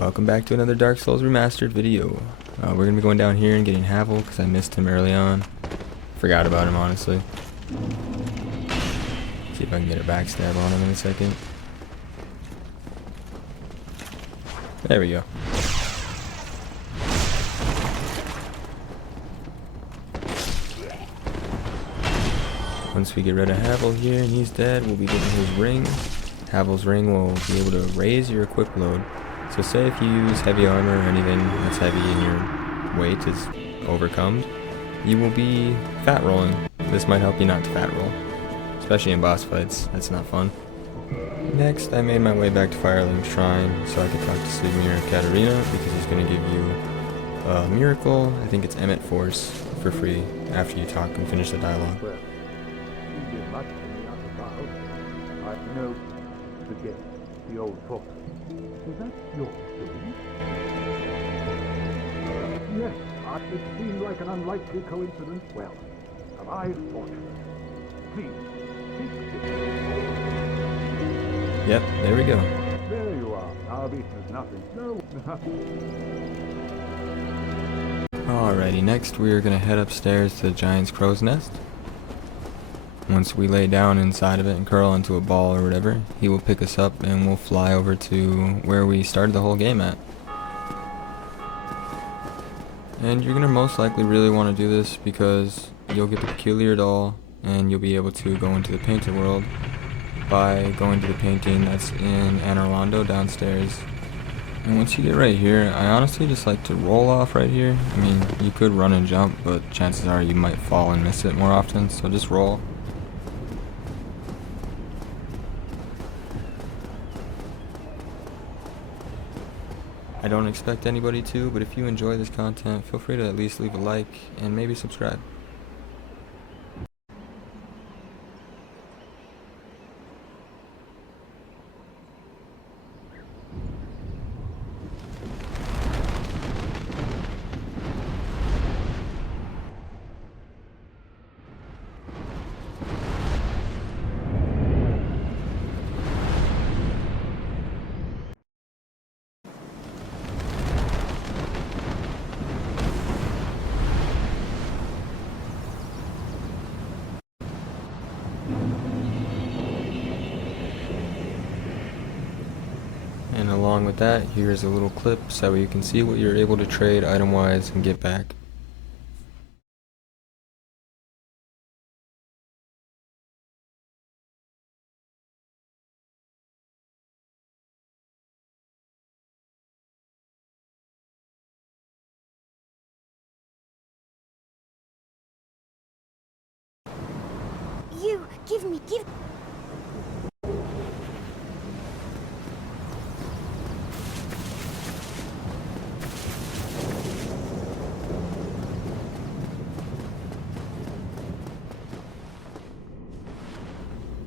Welcome back to another Dark Souls Remastered video. We're going to be going down here and getting Havel because I missed him early on. Forgot about him, honestly. See if I can get a backstab on him in a second. There we go. Once we get rid of Havel here and he's dead, we'll be getting his ring. Havel's ring will be able to raise your equip load. So say if you use heavy armor or anything that's heavy and your weight is overcome, you will be fat rolling. This might help you not to fat roll, especially in boss fights. That's not fun. Next, I made my way back to Firelink Shrine so I could talk to Sigmir Katarina because he's going to give you a miracle, I think it's Emmet Force, for free after you talk and finish the dialogue. Well, you did much for me out of the I know, forget the old fox. Is that your doing? Yes, it seemed like an unlikely coincidence. Well, am I fortunate? Please, take this. Yep, there we go. There you are. Our beaten is nothing. No, Alrighty, next we are going to head upstairs to the Giant's Crow's Nest. Once we lay down inside of it and curl into a ball or whatever, he will pick us up and we'll fly over to where we started the whole game at. And you're going to most likely really want to do this because you'll get the Peculiar Doll and you'll be able to go into the painted world by going to the painting that's in Lando downstairs. And once you get right here, I honestly just like to roll off right here. I mean, you could run and jump, but chances are you might fall and miss it more often, so just roll. I don't expect anybody to, but if you enjoy this content, feel free to at least leave a like and maybe subscribe. And along with that, here's a little clip so you can see what you're able to trade item-wise and get back. Give.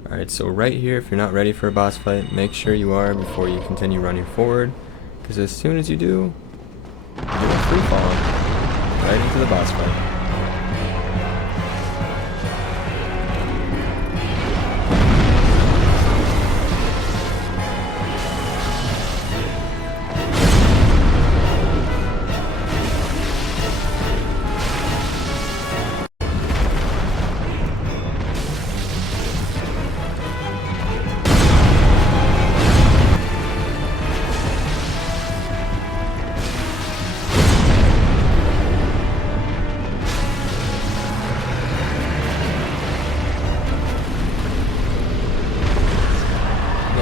Alright, so right here, if you're not ready for a boss fight, make sure you are before you continue running forward, because as soon as you do, you're free falling right into the boss fight.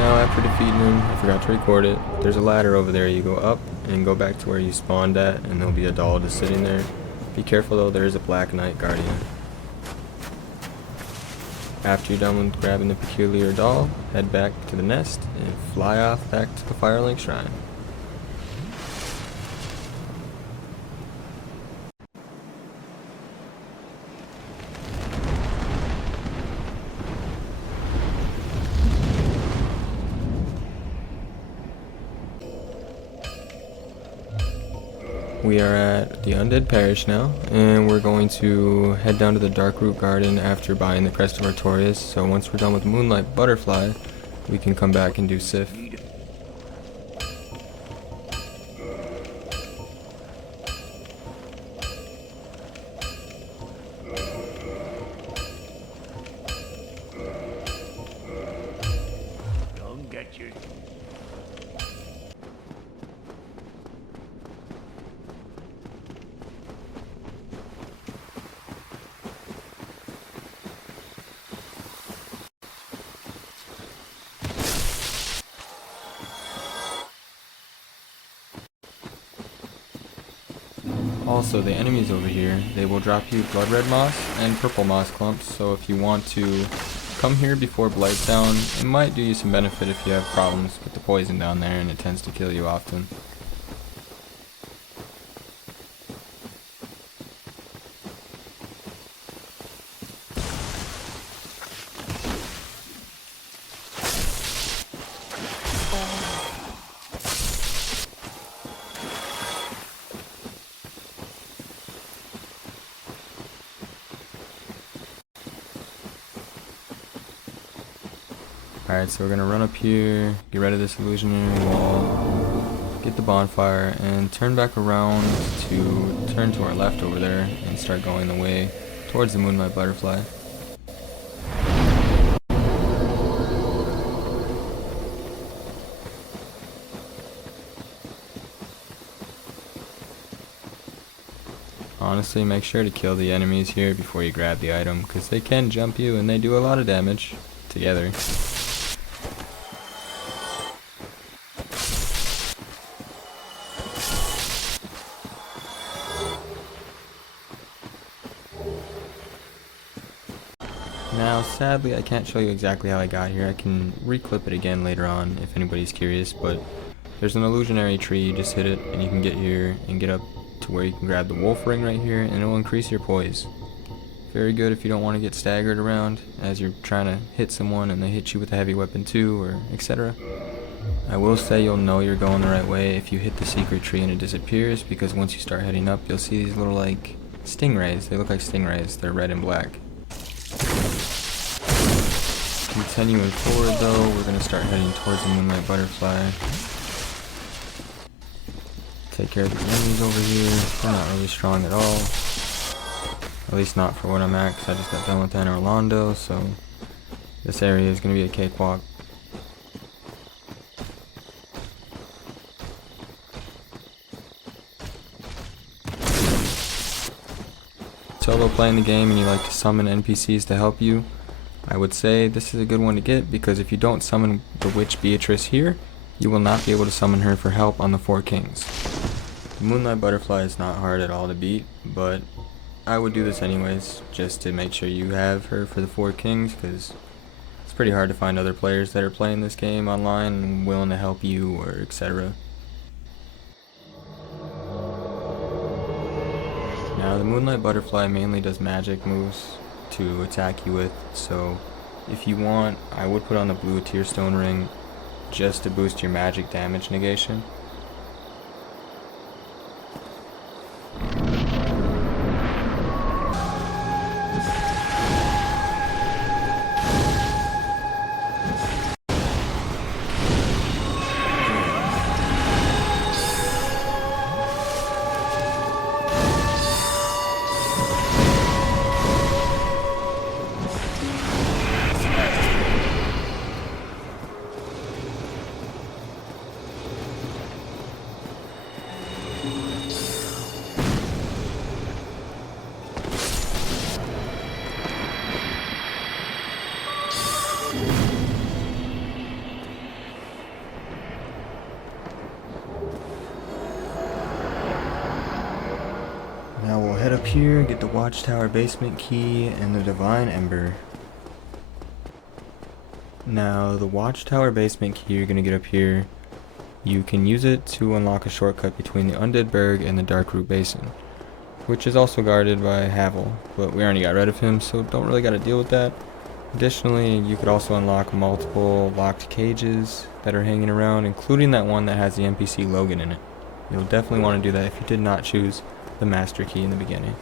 After defeating him, I forgot to record it, there's a ladder over there. You go up and go back to where you spawned at and there'll be a doll just sitting there. Be careful though, there is a Black Knight Guardian. After you're done with grabbing the Peculiar Doll, head back to the nest and fly off back to the Firelink Shrine. We are at the Undead Parish now, and we're going to head down to the Darkroot Garden after buying the Crest of Artorias. So once we're done with Moonlight Butterfly, we can come back and do Sif. Also, the enemies over here, they will drop you blood red moss and purple moss clumps, so if you want to come here before Blight's down, it might do you some benefit if you have problems with the poison down there and it tends to kill you often. Alright, so we're gonna run up here, get rid of this illusionary wall, get the bonfire, and turn back around to turn to our left over there and start going the way towards the Moonlight Butterfly. Honestly, make sure to kill the enemies here before you grab the item, because they can jump you and they do a lot of damage together. Now, sadly, I can't show you exactly how I got here. I can reclip it again later on if anybody's curious, but there's an illusionary tree. You just hit it and you can get here and get up to where you can grab the wolf ring right here, and it will increase your poise. Very good if you don't want to get staggered around as you're trying to hit someone and they hit you with a heavy weapon too, or etc. I will say you'll know you're going the right way if you hit the secret tree and it disappears, because once you start heading up, you'll see these little like stingrays. They look like stingrays. They're red and black. Continuing forward though, we're going to start heading towards the Moonlight Butterfly. Take care of the enemies over here. They're not really strong at all. At least not for what I'm at, because I just got done with Lando, so this area is going to be a cakewalk. Solo playing the game and you like to summon NPCs to help you, I would say this is a good one to get, because if you don't summon the witch Beatrice here, you will not be able to summon her for help on the Four Kings. The Moonlight Butterfly is not hard at all to beat, but I would do this anyways, just to make sure you have her for the Four Kings, because it's pretty hard to find other players that are playing this game online and willing to help you or etc. Now, the Moonlight Butterfly mainly does magic moves to attack you with, so if you want, I would put on the blue Tearstone ring just to boost your magic damage negation. Now we'll head up here, get the Watchtower basement key and the Divine Ember. Now the Watchtower basement key you're gonna get up here, you can use it to unlock a shortcut between the Undead Berg and the Darkroot Basin, which is also guarded by Havel, but we already got rid of him, so don't really gotta deal with that. Additionally, you could also unlock multiple locked cages that are hanging around, including that one that has the NPC Logan in it. You'll definitely want to do that if you did not choose the master key in the beginning.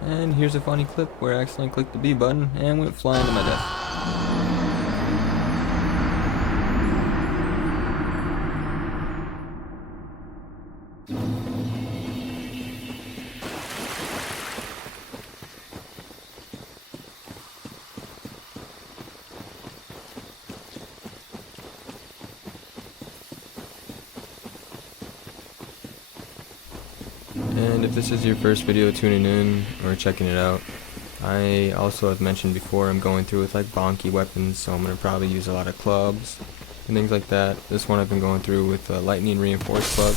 And here's a funny clip where I accidentally clicked the B button and went flying to my death. And if this is your first video tuning in or checking it out, I also have mentioned before I'm going through with like bonky weapons, so I'm going to probably use a lot of clubs and things like that. This one I've been going through with a lightning reinforced club.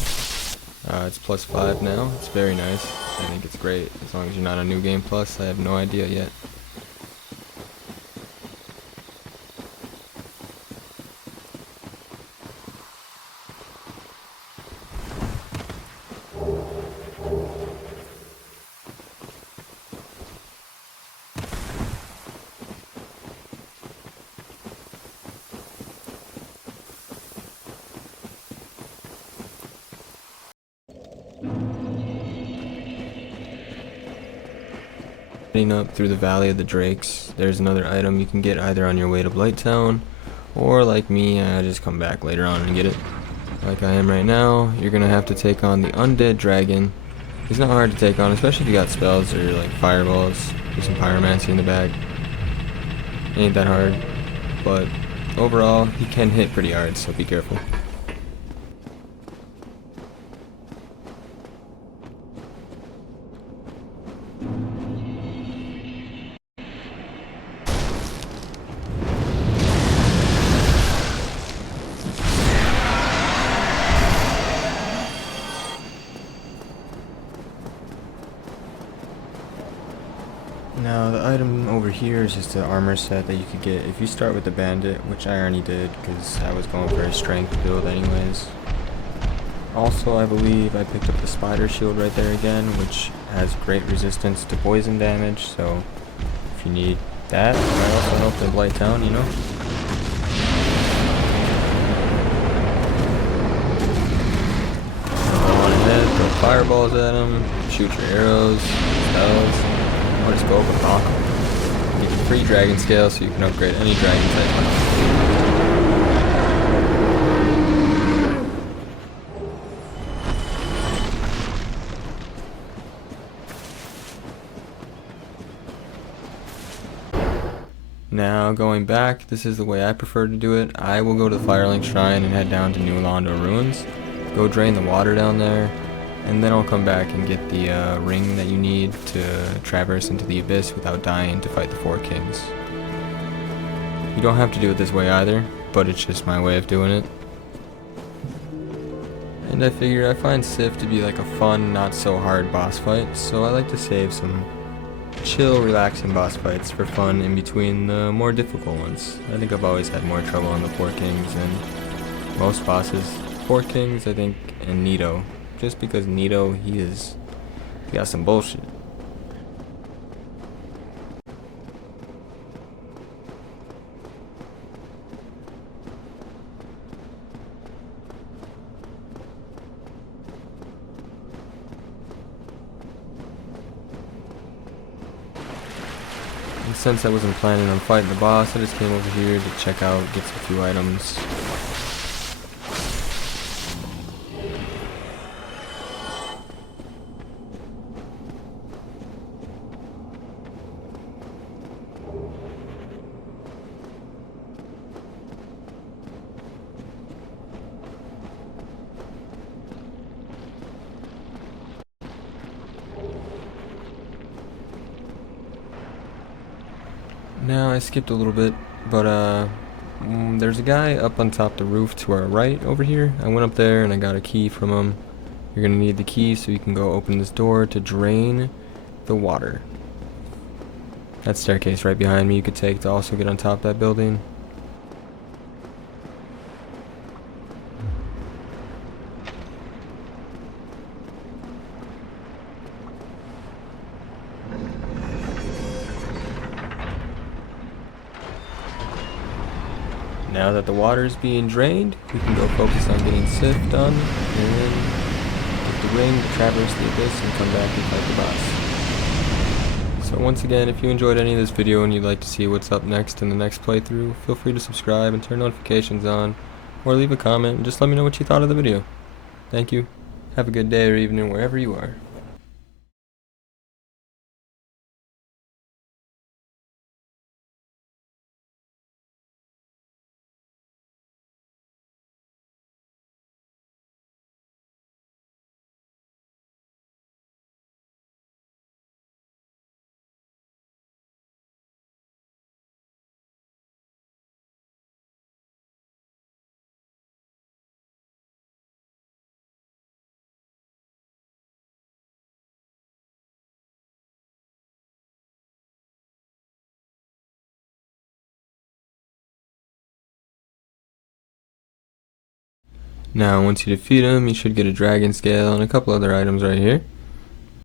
It's +5 now. It's very nice. I think it's great. As long as you're not on New Game Plus, I have no idea yet. Heading up through the Valley of the Drakes, there's another item you can get either on your way to Blighttown, or like me, just come back later on and get it. Like I am right now, you're gonna have to take on the Undead Dragon. He's not hard to take on, especially if you got spells or like fireballs, or some pyromancy in the bag. Ain't that hard, but overall, he can hit pretty hard, so be careful. Now the item over here is just an armor set that you could get if you start with the bandit, which I already did because I was going for a strength build anyways. Also, I believe I picked up the spider shield right there again, which has great resistance to poison damage, so if you need that, it might also help in Blighttown, you know? Go on ahead, throw fireballs at him, shoot your arrows, spells. Or just go up and knock them. You get free dragon scale so you can upgrade any dragon type. Now going back, this is the way I prefer to do it. I will go to the Firelink Shrine and head down to New Lando Ruins. Go drain the water down there. And then I'll come back and get the ring that you need to traverse into the abyss without dying to fight the 4 kings. You don't have to do it this way either, but it's just my way of doing it. And I figure I find Sif to be like a fun, not so hard boss fight, so I like to save some chill, relaxing boss fights for fun in between the more difficult ones. I think I've always had more trouble on the 4 kings than most bosses. 4 kings, I think, and Nito. Just because Nito, he got some bullshit. And since I wasn't planning on fighting the boss, I just came over here to check out, get a few items. Now I skipped a little bit, but there's a guy up on top the roof to our right over here. I went up there and I got a key from him. You're gonna need the key so you can go open this door to drain the water. That staircase right behind me you could take to also get on top of that building. Now that the water is being drained, we can go focus on getting Sif done, and then get the ring to traverse the abyss and come back and fight the boss. So once again, if you enjoyed any of this video and you'd like to see what's up next in the next playthrough, feel free to subscribe and turn notifications on, or leave a comment and just let me know what you thought of the video. Thank you. Have a good day or evening wherever you are. Now once you defeat him, you should get a dragon scale and a couple other items right here.